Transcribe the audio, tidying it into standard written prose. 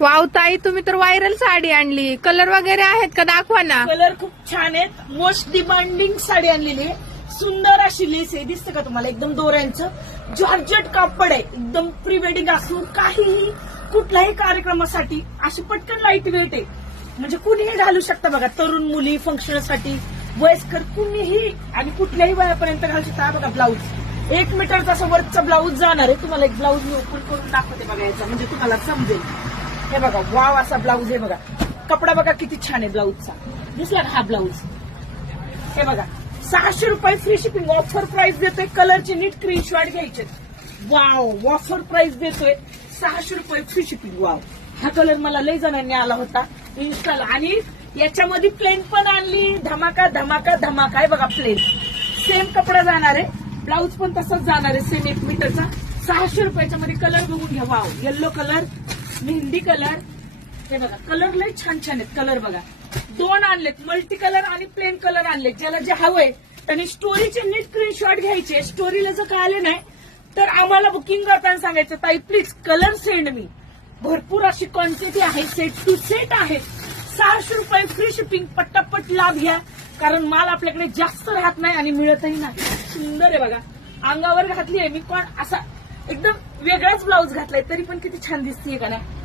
Wow ताई, तुम्ही तर व्हायरल साडी आणली. कलर वगैरे आहेत का, दाखवा ना. कलर खूप छान आहेत. मोस्ट डिमांडिंग साडी आणलेली आहे. सुंदर अशी लेस आहे, दिसतं का तुम्हाला, एकदम दोऱ्यांचं जॉर्जेट कापड आहे. एकदम प्री वेडिंग असून काहीही कुठल्याही कार्यक्रमासाठी अशी पटकन लाईट वेट आहे, म्हणजे कुणीही घालू शकता बघा. तरुण मुली, फंक्शनसाठी, वयस्कर, कुणीही आणि कुठल्याही वयापर्यंत घालू शकता. बघा ब्लाऊज 1 मीटरचा असं वर्कचा ब्लाऊज जाणार आहे. तुम्हाला एक ब्लाऊज मी ओपन करून दाखवते बघा याचा, म्हणजे तुम्हाला समजेल. हे बघा, वाव असा ब्लाऊज आहे बघा. कपडा बघा किती छान आहे ब्लाऊजचा. दिसला का हा ब्लाऊज. हे बघा 600 रुपये फ्री शिपिंग. ऑफर प्राइस देतोय. कलरचे नीट स्क्रीनशॉट घ्यायचे. वाव, ऑफर प्राइस देतोय 600 रुपये फ्री शिपिंग. वाव, हा कलर मला लई जणांनी आला होता इन्स्टाला. आणि याच्यामध्ये प्लेन पण आणली. धमाका धमाका धमाका आहे बघा. प्लेन सेम कपडा जाणार आहे. ब्लाऊज पण तसाच जाणार आहे, सेम 1 मीटरचा. 600 रुपयाच्या मध्ये कलर बघून घ्या. Wow, yellow colour, mehndi colour. हे बघा कलर लय छान छान आहेत. कलर बघा 2 आणलेत, मल्टी कलर आणि प्लेन कलर आणलेत. ज्याला जे हवंय त्यांनी स्टोरीचे नीट स्क्रीनशॉट घ्यायचे. स्टोरीला जर काय आले नाही तर आम्हाला बुकिंग करताना सांगायचं, ताई प्लीज कलर सेंड मी. भरपूर अशी क्वांटिटी आहे, सेट टू सेट आहे. 600 रुपये फ्री शिपिंग. पट्टापट लाभ घ्या, कारण माल आपल्याकडे जास्त राहत नाही आणि मिळतही नाही. सुंदर आहे बघा. अंगावर घातली आहे मी, पण असा एकदम वेगळाच ब्लाऊज घातलाय, तरी पण किती छान दिसतीये का नाही.